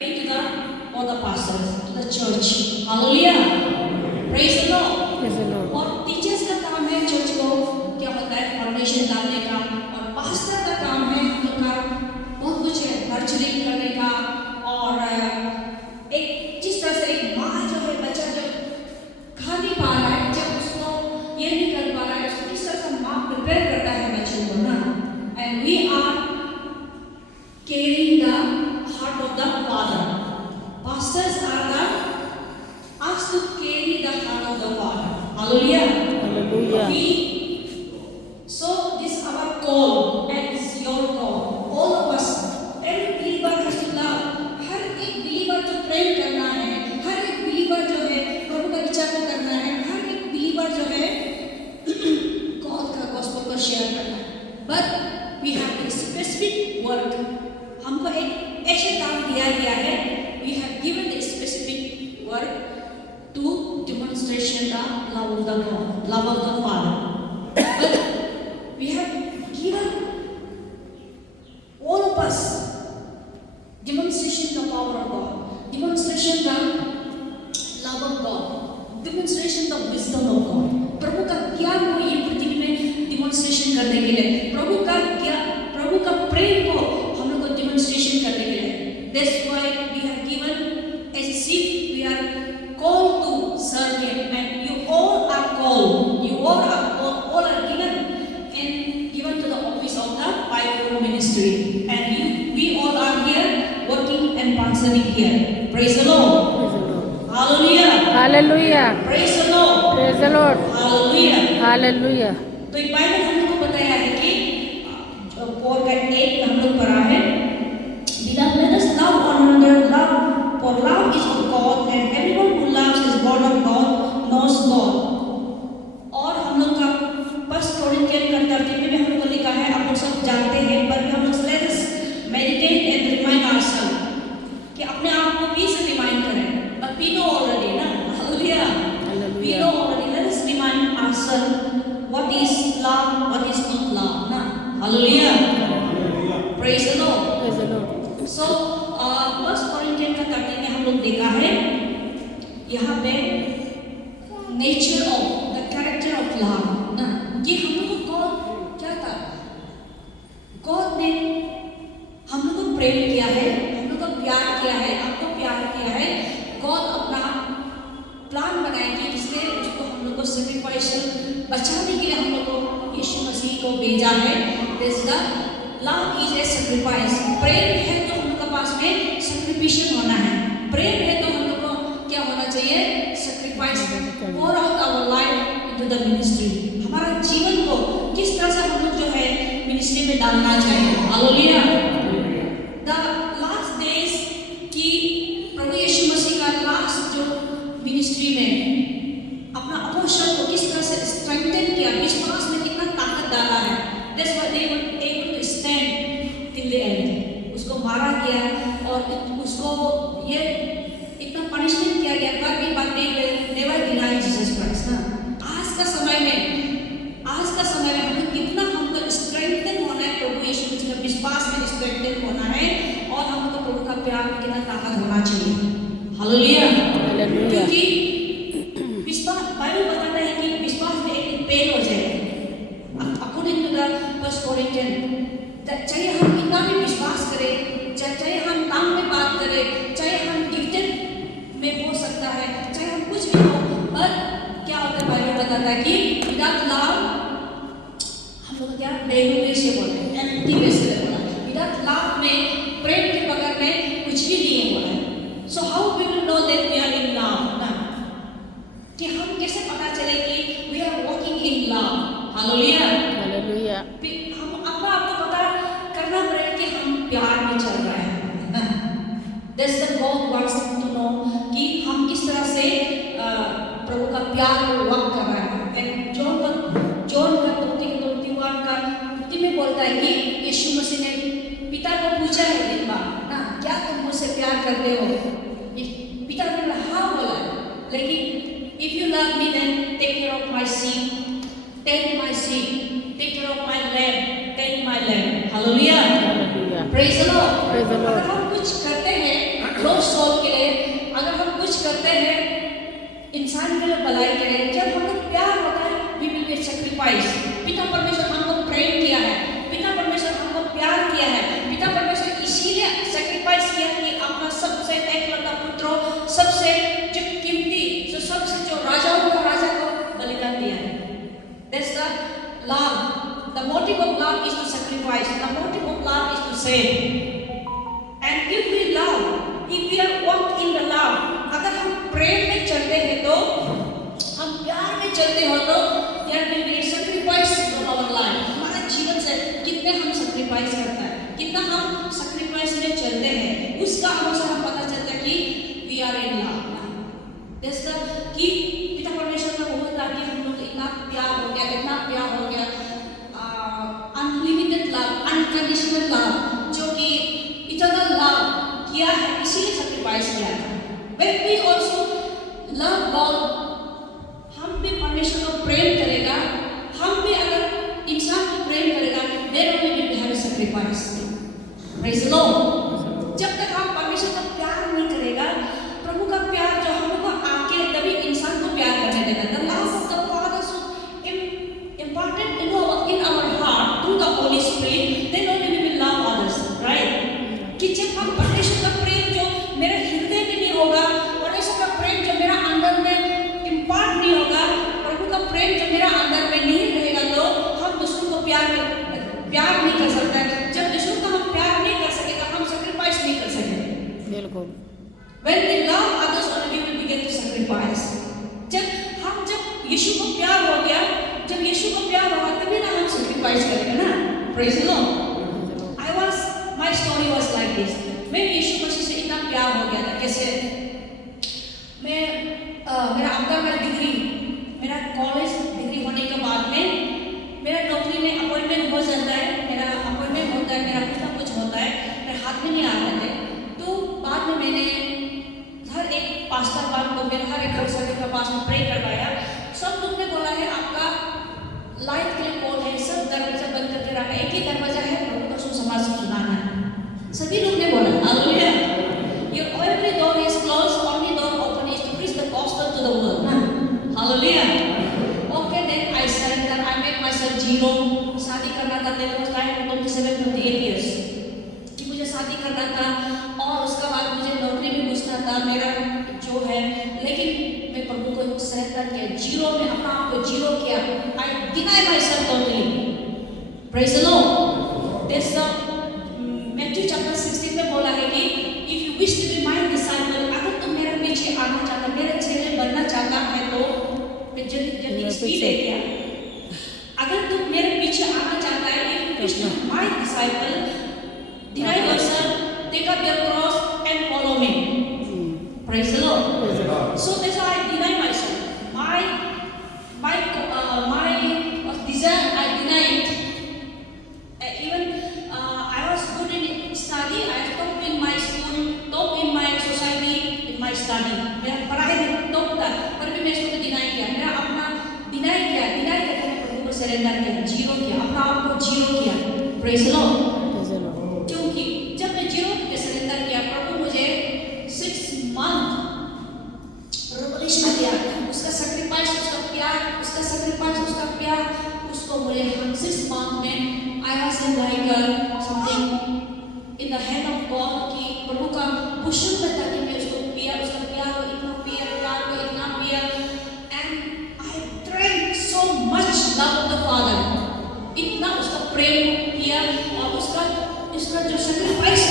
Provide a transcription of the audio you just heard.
To the all the pastors, to the church. Hallelujah. Praise the Lord. Praise the Lord. और teachers का काम है church को क्या होता है फॉर्मेशन डालने का, और पास्टर का काम है हम लोग का बहुत कुछ है नर्चरिंग करने का, और एक जिस तरह से एक माँ जो है बच्चा जब खा नहीं पा रहा है, जब उसको ये नहीं कर पा रहा है, उसको किस तरह से माँ प्रिपेयर करता है बच्चों को ना, and we are carrying the heart of the Father. Pastors are the asked to carry the heart of the Father. Hallelujah. Hallelujah. So this is our call and this is your call. All of us, every believer has to love. हर एक believer जो प्रेम करना है, हर एक believer जो है प्रभु का इच्छा को करना है, हर एक believer जो है God का gospel को share करना है. But we have a specific work. हमको एक ऐसा काम दिया गया है. We have given a specific work to demonstration the love of the God, love of the Father. But we have given all of us demonstration the power of God, demonstration the love of God, demonstration the wisdom of God. प्रभु का ज्ञान को ये पृथ्वी में demonstration करने के लिए, प्रभु का ज्ञान, प्रभु का प्रेम को हम लोग को demonstration करने के लिए. That's why we have given as if we are called to serve Him, and you all are called. You all are given and given to the office of the Bible ministry, and we all are here working and functioning here. Praise the Lord. Praise the Lord. Hallelujah. Hallelujah. Praise the Lord. Praise the Lord. Hallelujah. Hallelujah. तो एक Bible हम लोग को बताया है कि पौल का 1 हम लोग पढ़ा है. Beloved, let us love one another. Love, for love is of God, and everyone who loves is born of God, knows God. और हम लोग का फर्स्ट कोरिंथियन का 13 में भी हम लोग को लिखा है, आप लोग सब जानते हैं, पर भी हम लोग let us meditate and remind ourselves कि अपने आप को भी से रिमाइंड करें. But we know already ना. Hallelujah. We know already. Let us remind ourselves what is love, what is not love ना. Hallelujah. Praise the Lord. Praise the Lord. So, first Corinthian का 13 में हम लोग देखा है यहाँ पे nature of the character of love ना, कि हम लोग को गॉड क्या था, गॉड ने हम लोग को प्रेम किया है, हम लोग को प्यार किया है, आपको प्यार किया है. गॉड अपना प्लान बनाया कि जिससे उसको हम लोग को सैक्रिफाइशियल बचाने के लिए हम लोग को यीशु मसीह को भेजा है. This the love is a sacrifice. प्रेम है तो हम लोग के पास में सैक्रिफिशियल होना है. प्रेम है तो हम लोग को क्या होना चाहिए, sacrifice. pour out our life into the ministry. हमारा जीवन को किस तरह से हम लोग जो है मिनिस्ट्री में डालना चाहिए. हालेलुया. द लास्ट डेज की प्रभु यीशु मसीह का लास्ट जो मिनिस्ट्री में अपना अपोस्टल को किस तरह से स्ट्रेंथन किया, विश्वास में कितना ताकत डाला है. That's why they were able to stand till the end. उसको मारा गया और उसको ये इतना पनिशमेंट किया गया, पर भी बात never deny Jesus Christ ना. आज का समय में हम लोग कितना हमको स्ट्रेंथन होना है, प्रभु यीशु मसीह का विश्वास में स्ट्रेंथन होना है, और हमको प्रभु का प्यार में कितना ताकत होना चाहिए. हालेलुया. क्योंकि विश्वास, बाइबल बताता है कि विश्वास में एक फेल हो जाएगा. According to the first Corinthian, चाहे हम कितना भी विश्वास करें, चाहे हम नाम में बात करें, चाहे हम गिफ्टेड में हो सकता है, चाहे हम कुछ भी हो, पर क्या होता है, बाइबल बताता है कि विदाउट लव हम लोग क्या बेगुनी से बोलते हैं, एम्प्टी वे से बोला. विदाउट लव में, प्रेम के बगैर में कुछ भी नहीं है बोला. So how we will know that we are in love ना, कि हम कैसे पता चले कि we are walking in love. Hallelujah. Hallelujah. हम अपना आपको पता करना पड़ेगा कि हम प्यार में चल रहे हैं. That's the God wants to know कि हम किस तरह से प्रभु का प्यार को वर्क कर रहे हैं. एंड जॉन का 21 का में बोलता है कि यीशु मसीह ने पिता को पूछा है एक बार ना, क्या तुम मुझसे प्यार करते हो. पिता ने हाँ बोला, लेकिन if you love me then take care of my sheep, tend my sheep, take care of my lamb, tend my lamb. Hallelujah. Hallelujah. Praise the Lord. Praise the Lord. अगर हम कुछ करते हैं lost soul के लिए अगर हम कुछ करते हैं इंसान के लिए भलाई के लिए, जब हम लोग प्यार होता है we will be sacrifice। पिता परमेश्वर हमको प्रेम किया है, पिता परमेश्वर हमको प्यार किया है, पिता परमेश्वर इसीलिए सेक्रीफाइस किया कि अपना सबसे एकलौता पुत्र, सबसे जो कीमती, जो सबसे जो राजाओं का राजा को बलिदान दिया है। That's the love. The motive of love is to sacrifice. The motive of love is to save. And if we love, if we are walk in the love, अगर हम प्रेम में चलते हैं तो, हम प्यार में चलते हो तो, there will be sacrifice of our life. हमारा जीवन से कितने हम sacrifice करता है, कितना हम sacrifice में चलते हैं, उसका अनुसार हम पता चलता है कि we are in love. That's the कि पिता परमेश्वर का वो था कि हम लोग इतना प्यार हो गया, इतना प्यार हो गया, अनलिमिटेड लव, अनकंडीशनल लव, जो कि इटर्नल लव किया है, इसीलिए सैक्रिफाइस किया था। When we also love God, हम भी परमेश्वर को प्रेम करेगा, हम भी अगर इंसान को प्रेम करेगा, then only we will have a sacrifice. Praise the Lord. जब तक हम परमेश्वर का प्यार नहीं करेगा, प्रभु का प्यार जो हमको आके तभी इंसान को प्यार करने देगा। The love of the Father is imparted in our heart through the Holy Spirit, then only we will love others, right? कि जब हम परमेश्वर का प्रेम जो मेरे हृदय में नहीं होगा, परमेश्वर का प्रेम जो मेरा अंदर में इम्पार्ट नहीं होगा, प्रभु का प्रेम जो मेरा अंदर में नहीं रहेगा, तो हम दूसरों को प्यार नहीं कर सकते। जब दूसरों को हम प्यार नहीं कर सकेगा, हम सैक्रिफाइस नहीं कर सकेंगे। बिल्कुल। When we love others, only we will begin to sacrifice. जब यीशु को प्यार हो गया, जब यीशु को प्यार होगा तभी ना हम सैक्रिफाइस करेंगे ना। Praise the Lord. My story was like this. मैं यीशु मसीह से इतना प्यार हो गया था, कैसे मेरा अंदर में डिग्री, मेरा कॉलेज डिग्री होने के बाद में मेरा नौकरी में अपॉइंटमेंट हो जाता है, मेरा अपॉइंटमेंट होता है, मेरा कुछ ना कुछ होता है, मेरे हाथ में नहीं आ रहे थे। तो बाद में मैंने हर एक पास्टर बात को, मेरे हर एक घर के पास में प्रे करवाया। सब लोग ने बोला है आपका लाइफ के लिए कॉल है, सब दरवाजा बंद करके रखा, एक ही दरवाजा है, प्रभु का सुसमाचार सुनाना है। सभी लोग ने बोला hallelujah. Your every door is closed, only door open is to preach the gospel to the world. Hallelujah. Okay, then I surrender. I made myself zero. शादी करना था, then was time 27, 28 years कि मुझे शादी करना था और उसके बाद मुझे नौकरी में घुसना था, मेरा जो है, लेकिन मैं प्रभु को सरेंडर किया, जीरो में अपना आप को जीरो किया। I deny myself totally. Praise the Lord. That's the Matthew chapter 16 में बोला है कि if you wish to be my disciple, अगर तुम मेरे पीछे आना चाहता, मेरे चेले बनना चाहता है, तो मैं जल्दी स्पीड है क्या? अगर तुम मेरे पीछे आना चाहता है, if you wish to be my disciple, deny yourself, take up your cross and follow me. Praise the Lord. So that's why I deny myself. My desire, I deny it. Even I was good in study, I top in my school, top in my society, in my study. मेरा पढ़ाई में top था, पर भी मैं इसको deny किया, मेरा अपना डिनाई करके मैं प्रभु को सरेंडर किया, जीरो किया, अपना आप को जीरो किया। Praise the Lord. क्योंकि जब मैं जीरो के सरेंडर किया, प्रभु मुझे 6 month रेवोल्यूशन दिया, उसका सैक्रिफाइस, उसका प्यार, उसको मुझे 6 month में I was in like something in the hand of God कि प्रभु का पुष्प में था कि मैं उसको पिया, उसका प्यार को इतना पिया, and I drank so much love of the Father, इतना उसका प्रेम किया और उसका जो सैक्रिफाइस